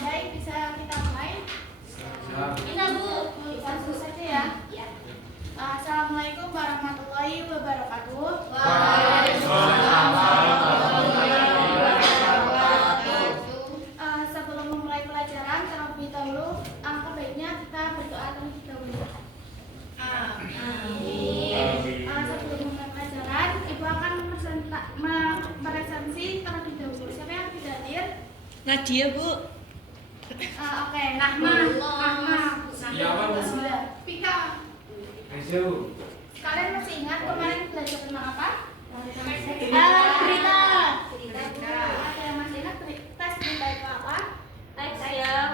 Baik, bisa kita mulai? Ini Bu, langsung saja ya. Assalamualaikum warahmatullahi wabarakatuh. Waalaikumsalam warahmatullahi wabarakatuh. Sebelum memulai pelajaran, terlebih dahulu, alangkah baiknya kita berdoa terlebih dahulu. Sebelum memulai pelajaran, Ibu akan meresensi terlebih dahulu. Siapa yang tidak hadir? Nadia, Bu. Oke, Rahma. Pika. Kalian masih ingat kemarin belajar tentang apa? Berita. Ada yang masih ingat tes berita itu apa? Teks yang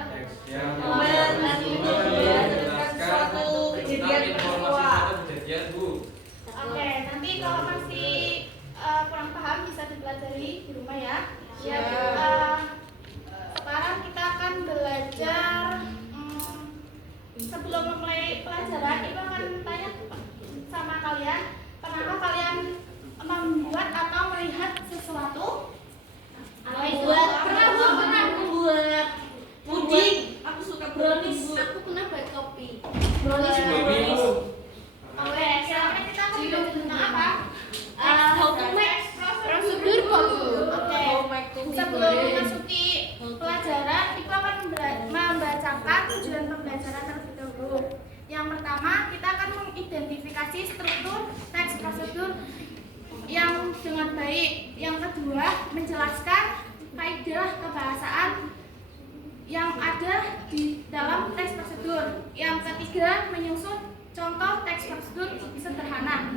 menjelaskan suatu kejadian peristiwa. Oke, nanti kalau masih kurang paham bisa dipelajari di rumah ya. Sekarang kita akan belajar. Sebelum memulai pelajaran, Ibu akan tanya sama kalian, pernahkah kalian membuat atau melihat sesuatu? Pernah membuat puding. Aku suka brownies. Aku pernah buat kopi. Brownies. Oke, sekarang kita akan belajar tentang apa? How to make prosedur kopi. Oke. Sebelum memasuki pelajaran, Ibu akan membacakan tujuan pembelajaran terlebih dahulu. Yang pertama, kita akan mengidentifikasi struktur teks prosedur yang dengan baik. Yang kedua, menjelaskan kaidah kebahasaan yang ada di dalam teks prosedur. Yang ketiga, menyusun contoh teks prosedur sederhana.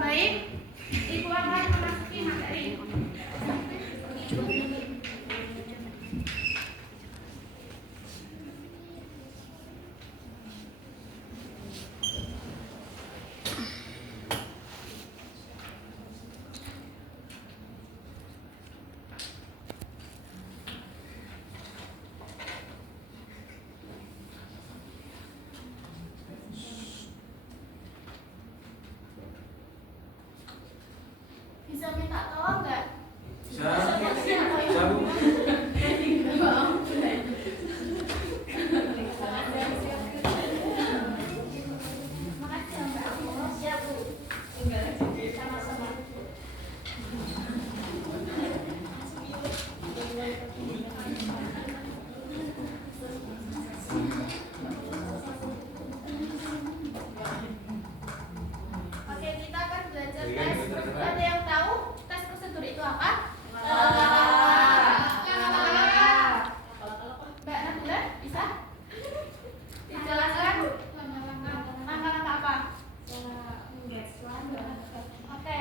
Baik, Ibu akan memasuki materi. Bisa minta tolong nggak? Makasih ya, Mbak. Siap, Bu. Sama-sama. Oke, kita akan belajar tes. Ada yang tahu tes prosedur itu apa? Mbak Nabila, bisa dijelaskan langkah-langkah apa? Oke.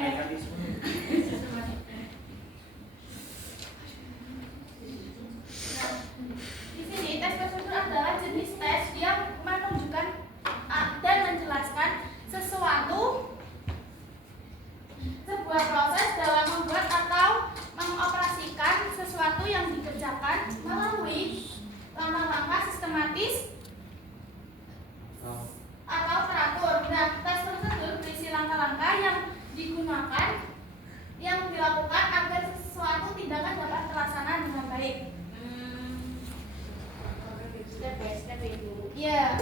Di sini tes prosedur adalah jenis tes yang menunjukkan dan menjelaskan sesuatu, sebuah proses dalam membuat atau mengoperasikan sesuatu yang dikerjakan melalui langkah-langkah sistematis atau teratur. Nah, tes prosedur berisi langkah-langkah yang digunakan, yang dilakukan agar sesuatu tindakan dapat terlaksana dengan baik. Step by step itu. Ya.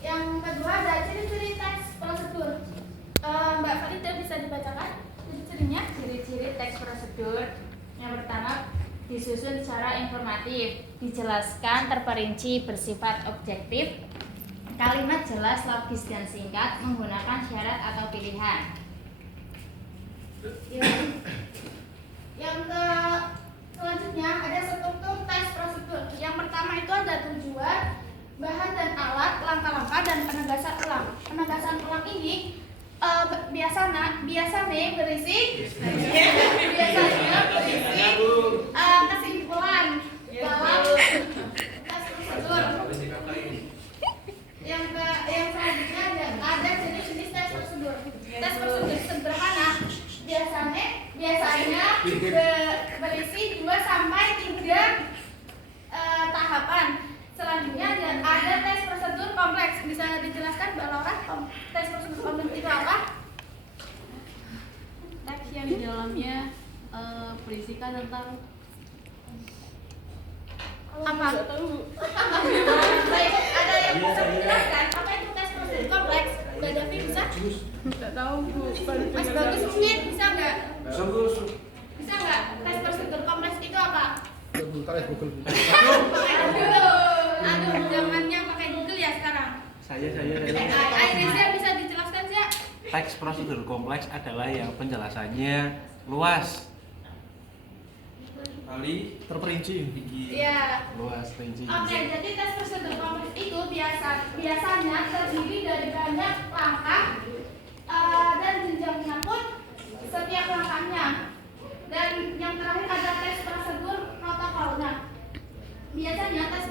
Yang kedua ada ciri-ciri teks prosedur. Mbak Farida bisa dibacakan ciri-cirinya? Ciri-ciri teks prosedur. Yang pertama, disusun secara informatif, dijelaskan terperinci, bersifat objektif, kalimat jelas, logis dan singkat, menggunakan syarat atau pilihan. Ya. Yang selanjutnya ada struktur teks prosedur. Yang pertama itu ada tujuan, bahan dan alat, langkah-langkah dan penegasan ulang. Penegasan ulang ini biasanya berisi kesimpulan dalam tes prosedur. Yang selanjutnya ada jenis-jenis tes prosedur. Tes prosedur sederhana biasanya berisi 2 sampai 3 tahapan. Selanjutnya ada tes prosedur kompleks. Bisa dijelaskan Mbak Laura, tes prosedur kompleks itu apa? Teks yang di dalamnya berisikan tentang Apa? Baik, ada yang bisa menjelaskan apa itu tes prosedur kompleks? Mbak Davi bisa? nggak tahu Bu. Mas Bagus mungkin bisa nggak? Bagus. Bisa nggak? Tes prosedur kompleks itu apa? Google. Pakai Google. Aduh, zamannya pakai Google ya sekarang. Saya. Airisnya bisa dijelaskan sih? Teks prosedur kompleks adalah yang penjelasannya luas. Kali Terperinci. Iya. luas rinci. Oke, jadi tes prosedur kompleks itu biasanya terdiri dari banyak langkah dan jenjangnya pun setiap langkahnya. Dan yang terakhir ada tes prosedur protokolnya. Biasanya tes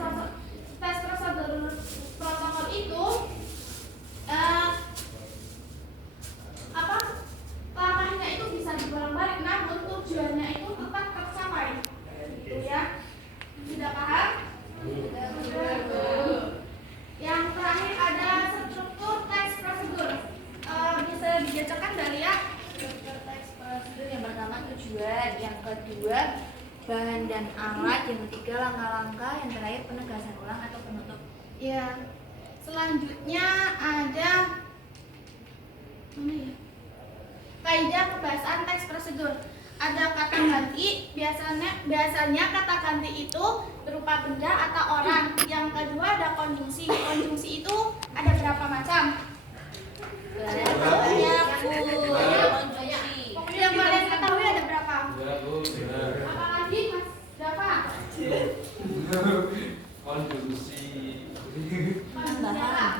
prosedur protokol itu langkahnya itu bisa dibolak-balik, namun tujuannya itu tetap tercapai. Gitu ya. Sudah paham? Yang terakhir ada struktur teks prosedur. Bisa dibacakan dari ya? Struktur teks prosedur yang pertama tujuan, yang kedua bahan dan alat, yang ketiga langkah-langkah, yang terakhir penegasan ulang atau penutup. Ya. Selanjutnya ada mana ya? Kaidah kebahasan teks prosedur. Ada kata ganti, biasanya kata ganti itu berupa benda atau orang. Yang kedua ada konjungsi. Konjungsi itu ada berapa macam? Banyak Bu. Pokoknya yang kalian ketahui ada berapa? Apalagi Mas Dafa? Konjungsi. Penambahan.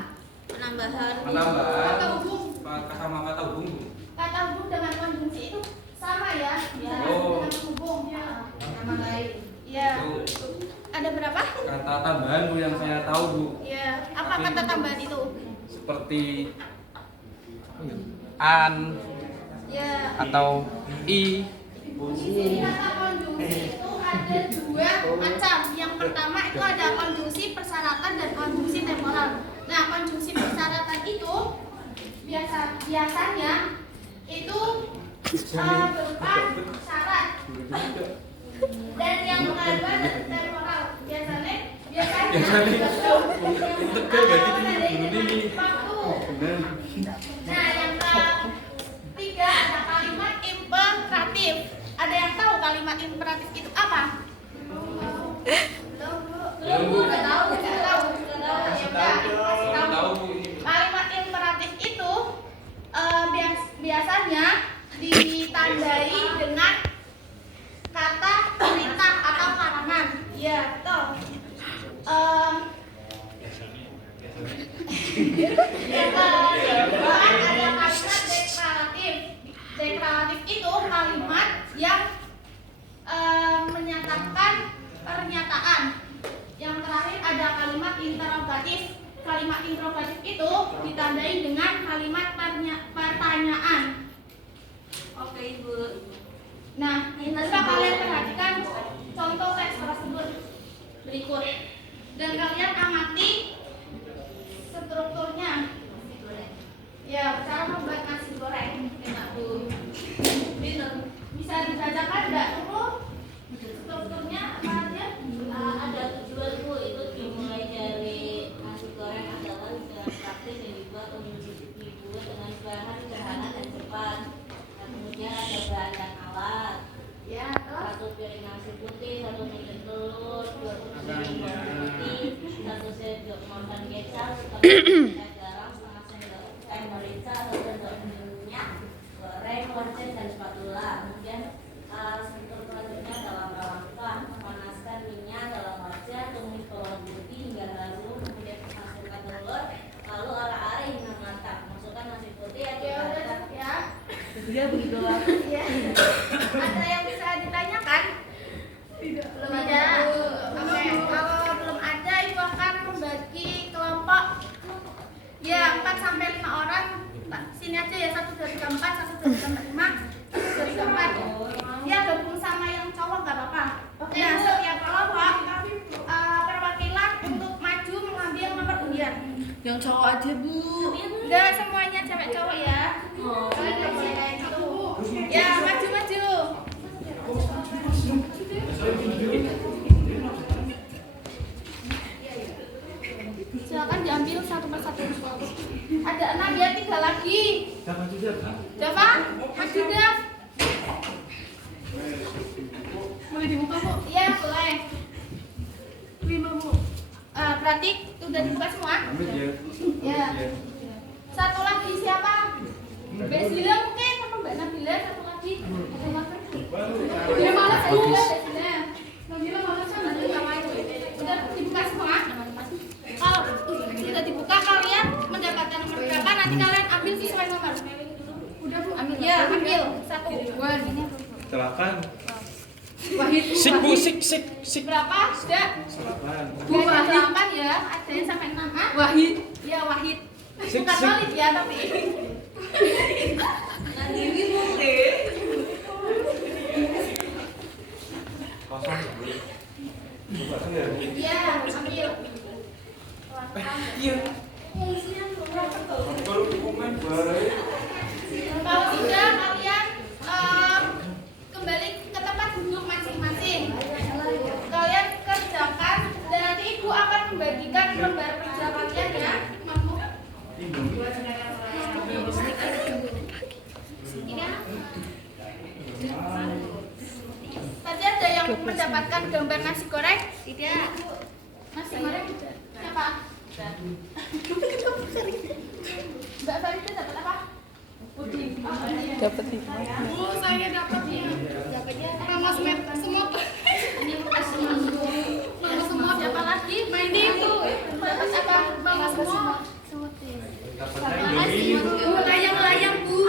Kata hubung. Sama kata hubung. Kata hubung dengan konjungsi itu sama ya? Oh. Dengan hubung. Nama lain. Ya. Ada berapa? Kata tambahan Bu yang saya tahu Bu. Ya. Apa kata tambahan itu? Seperti an Ya. atau i. Di sini kata konjungsi itu ada 2 macam. Yang pertama itu ada konjungsi persyaratan dan konjungsi temporal. Nah, konjungsi persyaratan itu biasanya itu berupa syarat. Dan yang kedua ada temporal. Biasanya waktu. Nah, yang ketiga ada kalimat imperatif. Ada yang tahu kalimat imperatif itu apa? Belum. Nggak tahu. Kalimat imperatif itu biasanya ditandai dengan kata perintah atau larangan. Iya, betul. Yang kedua ada kalimat deklaratif. Deklaratif itu kalimat yang menyatakan pernyataan. Yang terakhir ada kalimat interrogatif. Kalimat interrogatif itu ditandai dengan kalimat pertanyaan. Oke Ibu. Nah, coba kalian perhatikan contoh teks prosedur berikut. Dan kalian amati strukturnya. Ya, cara membuat nasi goreng. Enak Bu. Bisa dibacakan enggak dulu? Strukturnya apa aja? Ada tujuan Bu, itu dimulai dari nasi goreng adalah hidangan praktis yang dibuat untuk dibuat dengan bahan sederhana dan cepat. Dan kemudian ada bahan dan alat. Ya, terus 1 piring nasi putih, 1 piring telur, 2 piring bawang putih, 1 sendok makan kecap, 1 sendok garam, 1/2 sendok teh merica, 1 sendok minyak goreng, wajan dan spatula. Kemudian struktur selanjutnya ada langkah-langkah: memanaskan minyak dalam wajan, tumis bawang putih hingga harum, kemudian masukkan telur, lalu olah-arik hingga matang. Masukkan nasi putih atau ya udah garam. cukup ya. Ya begitu lah. Ya. Ada yang bisa ditanyakan? Tidak. Belum ada. Oke, kalau belum ada, Ibu akan membagi kelompok ada 4 sampai 5 orang. Sini aja ya, 1, 2, 3, 4, 1, 2, 3, 4, 5, 1, 2, 3, 4. Ya gabung sama yang cowok nggak apa-apa. Ya setiap kelompok perwakilan untuk maju mengambil nomor undian. Yang cowok aja, Bu. Enggak semuanya cewek cowok ya. Kalian nggak boleh kayak gitu. Ya maju. Silakan diambil satu persatu. Ada 6 ya, 3 lagi. Dava, maju Dav. Boleh dibuka, Bu? Iya boleh. 5, Bu. Berarti udah dibuka semua? Ya. Satu lagi siapa? Mbak Zila mungkin sama Mbak Nabila, satu lagi. Ada yang makan? Dia malas, Bu. Mbak Zila. Nabila malas kan? Udah dibuka semua? Kalau sudah dibuka, kalian mendapatkan nomor berapa? Nanti kalian ambil sesuai nomor. Udah, Bu. Ambil. Ya, ambil. Satu. Silakan. Wahid. Sik Bu, sik. Berapa? Sudah? Bu, Ada Wahid. 8 ya, ada yang sampai 6. Ah? Wahid. Ya, Wahid. Sik, Bukan sik. Walid ya, tapi Kosong. iya, ambil. Iya. Kalau sudah, kalian kembali ke tempat duduk masing-masing. Kalian kerjakan dan nanti ibu akan membagikan lembar kerja kalian ya. Tadi ada yang mendapatkan gambar nasi goreng? Tidak. Nasi goreng siapa? Mbak Farida dapat apa? Dapat 5. Bu, saya dapatnya. Dapatnya nama semua. Nama semua siapa lagi? Ini Bu. Dapat apa? Nama semua. Layang-layang Bu.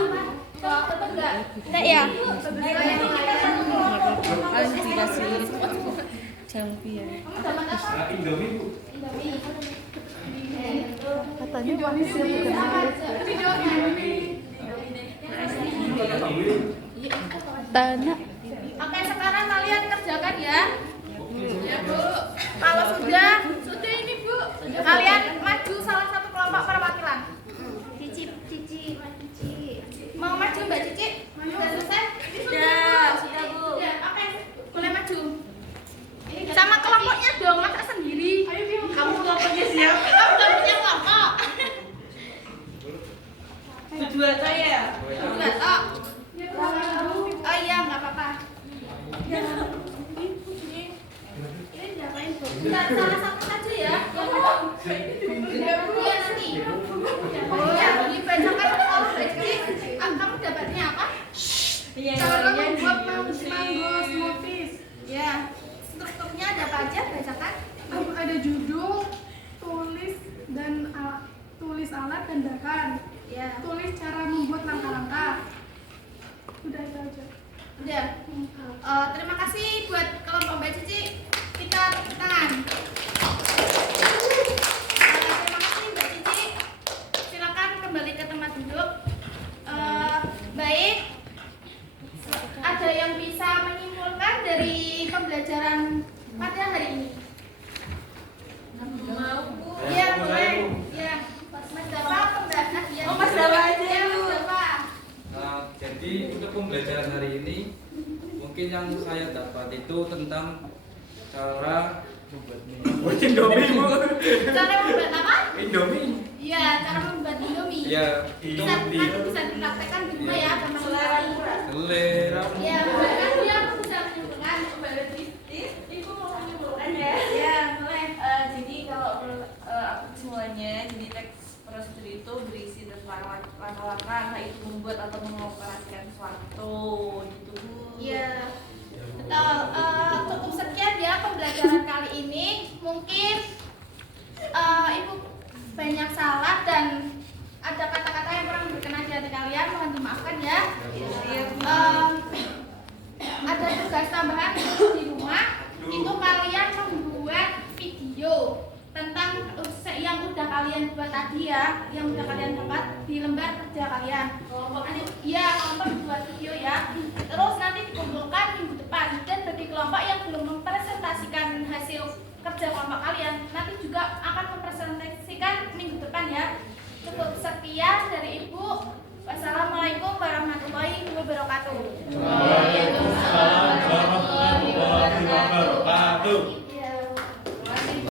Dapat enggak? Enggak ya? Jambi ya. Kamu dapat apa? Indomie Bu. Indomie. Katanya Wahid sih bukan Tanah. Oke, sekarang kalian kerjakan ya. Ya Bu. Kalau sudah ini Bu. Kalian maju salah satu kelompok perwakilan. Cici. Mau maju Mbak Cici? Sudah selesai? Sudah, Bu. Ya, oke. Boleh maju. Sama kelompoknya dong, masa sendiri. Kamu kelompoknya siapa? Kamu gak punya kelompok. Berdua saya. Berdua, oh. Oh iya, nggak apa-apa. Ini diapain Bu? Bentar, salah satu saja ya. Iya nanti. Ya, dibacakan kalau Mbak Cici. Kamu dapatnya apa? Cara membuat mango smoothies. Ya, strukturnya ada apa aja? Bacakan. Ada judul, tulis alat dan bahan. Ya, Tulis cara membuat langkah-langkah. Udah itu aja. udah. Terima kasih buat kelompok Mbak Cici. Kita tepuk tangan. Terima kasih Mbak Cici. Silakan kembali ke tempat duduk. Baik. Ada yang bisa menyimpulkan dari pembelajaran pada hari ini? Iya, boleh. Ya, Mas Dava, pembelajaran ya. Oh, Mas Dava aja, Ya, Mas Bu. Dava. Jadi untuk pembelajaran hari ini mungkin yang saya dapat itu tentang cara membuat Indomie Bu. Cara membuat apa? Indomie. Iya, cara membuat Indomie. Ya, Bisa itu nanti di bisa dipraktekkan di rumah ya, sama sekali. selera. Ya, kan dia bisa menyimpulkan. Ibu mau menyimpulkan ya. Ya, boleh. Jadi kalau aku semuanya, jadi teks prosedur itu berisi tentang langkah-langkah itu membuat atau mengoperasikan sesuatu gitu Bu. Iya. Betul. Cukup sekian ya pembelajaran kali ini. Mungkin Ibu banyak salah dan ada kata-kata yang kurang berkenan di hati kalian, mohon dimaafkan ya. Ada tugas tambahan di rumah, itu kalian membuat video tentang yang udah kalian buat tadi. tadi ya yang udah kalian dapat di lembar kerja kalian. Nanti iya kelompok buat video ya. Terus nanti dikumpulkan minggu depan. Dan bagi kelompok yang belum mempresentasikan hasil kerja kelompok kalian, nanti juga akan mempresentasikan minggu depan ya. Cukup sekian dari Ibu. Wassalamualaikum warahmatullahi wabarakatuh.